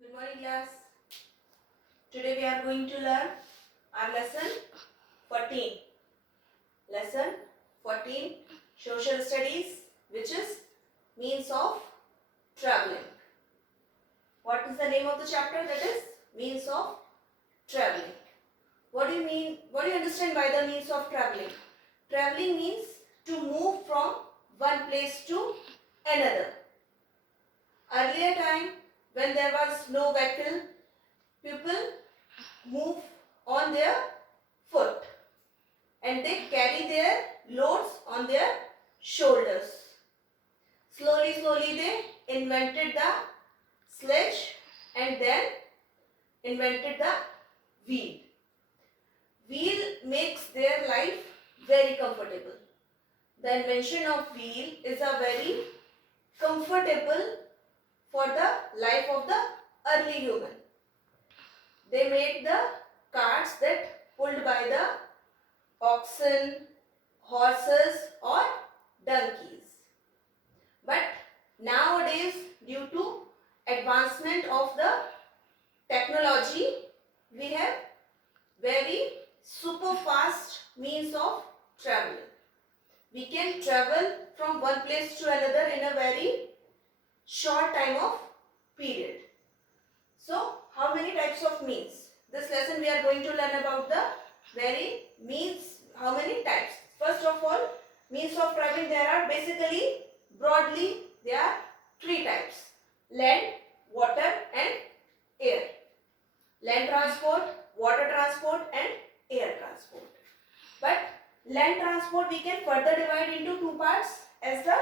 Good morning, class. Today we are going to learn our lesson 14. Lesson 14, Social Studies, which is Means of Traveling. What is the name of the chapter? That is Means of Traveling. What do you mean? What do you understand by the means of traveling? Traveling means to move from one place to another. Earlier time, when there was no vehicle, people move on their foot and they carry their loads on their shoulders. Slowly they invented the sledge and then invented the wheel. Wheel makes their life very comfortable. The invention of wheel is a very comfortable for the life of the early human. They made the carts that pulled by the oxen, horses or donkeys. But nowadays, due to advancement of the technology, we have very super fast means of traveling. We can travel from one place to another in a very short time of period. So, how many types of means? This lesson we are going to learn about the very means, how many types. First of all, means of traveling, there are basically, broadly, there are three types: land, water and air. Land transport, water transport and air transport. But land transport we can further divide into two parts as the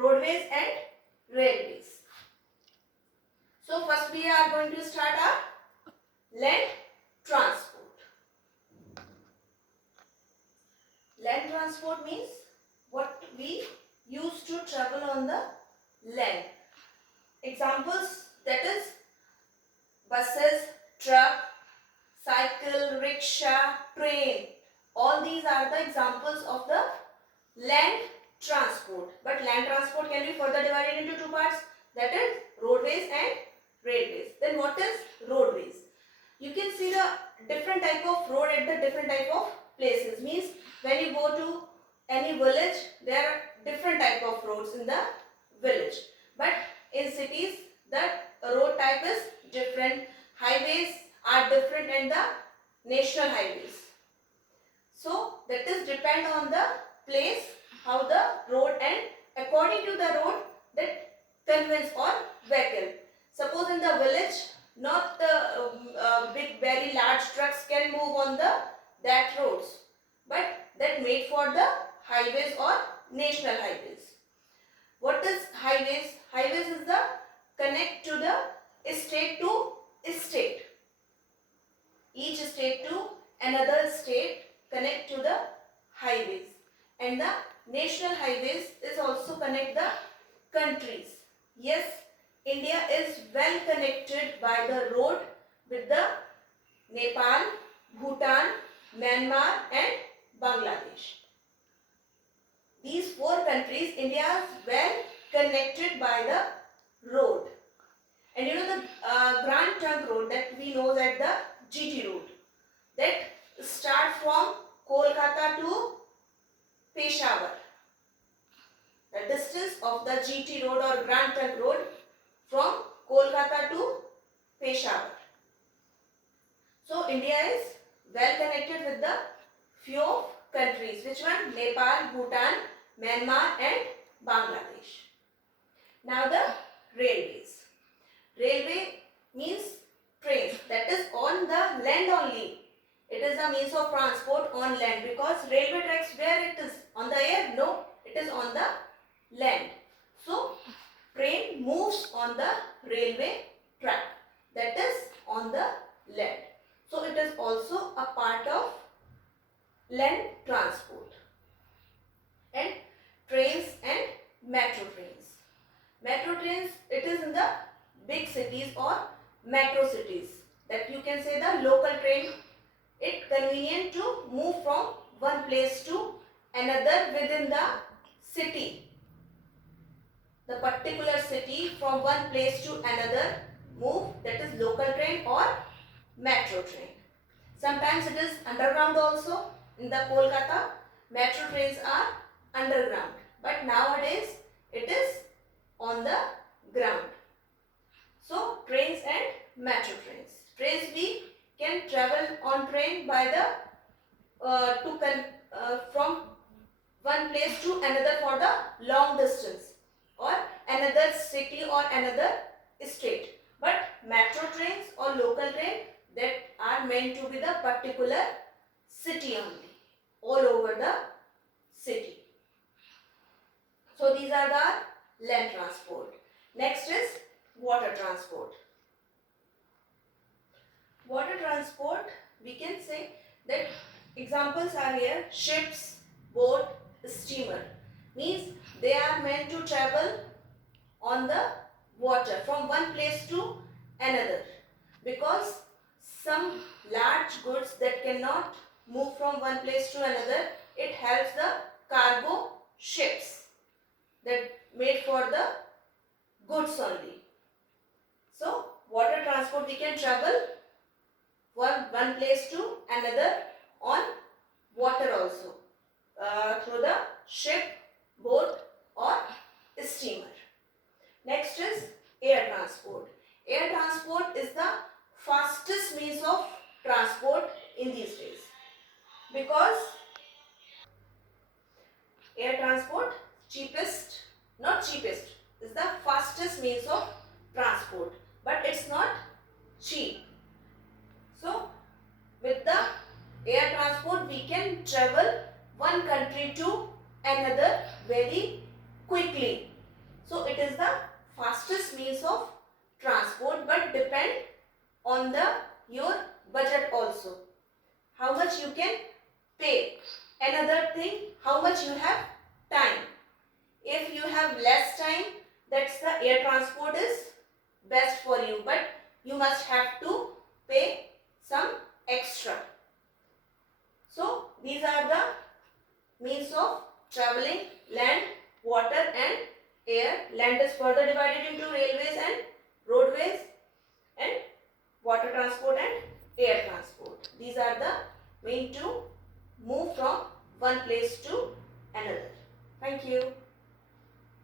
roadways and railways. So first we are going to start our land transport. Land transport means what we use to travel on the land. Examples, that is buses, truck, cycle, rickshaw, train. All these are the examples of the land transport. But land transport can be further divided into two parts, that is roadways and railways. Then what is roadways? You can see the different type of road at the different type of places. Means when you go to any village, there are different type of roads in the village. But in cities, that road type is different. Highways are different and the national highways. So that is depend on the place, how the road, and according to the road that conveyance or vehicle. Suppose in the village, not the big very large trucks can move on that roads, but that made for the highways or national highways. What is highways? Highways is the connect to the state to state. Each state to another state connect to the highways, and the national highways is also connect the countries. Yes, India is well connected by the road with the Nepal, Bhutan, Myanmar and Bangladesh. These four countries, India is well connected by the road. And you know the Grand Trunk Road that we know as the GT route, that start from Kolkata to Peshawar. The distance of the GT road or Grand Trunk Road from Kolkata to Peshawar. So India is well connected with the few countries. Which one? Nepal, Bhutan, Myanmar and Bangladesh. Now the railways. Railway means trains, that is on the land only. It is a means of transport on land, because railway tracks, where it is? On the air? No, it is on the land. So train moves on the railway track, that is on the land. So it is also a part of land transport. And trains and metro trains. Metro trains, it is in the big cities or metro cities, that you can say the local train. It convenient to move from one place to another within the city. The particular city, from one place to another move, that is local train or metro train. Sometimes it is underground also. In the Kolkata, metro trains are underground, but nowadays it is on the ground. So trains and metro trains. Trains we can travel on train by the from one place to another for the long distance or another city or another state. But metro trains or local train, that are meant to be the particular city only, all over the city. So these are the land transport. Next is water transport. Water transport, we can say that examples are here: ships, boat, steamer. Means they are meant to travel on the water from one place to another, because some large goods that cannot move from one place to another, it helps the cargo ships that made for the goods only. So water transport, we can travel one place to another on water also, through the ship, boat or steamer. Next is air transport. Air transport is the fastest means of transport in these days, because air transport cheapest, not cheapest, is the fastest means of transport, but it's not cheap. So with the air transport we can travel one country to another very quickly. So it is the fastest means of transport, but depend on the your budget also, how much you can pay. Another thing, how much you have time. If you have less time, that's the air transport is best for you, but you must have to pay some extra. So these are the means of traveling: land, water and air. Land is further divided into railways and roadways, and water transport and air transport. These are the mean to move from one place to another. Thank you.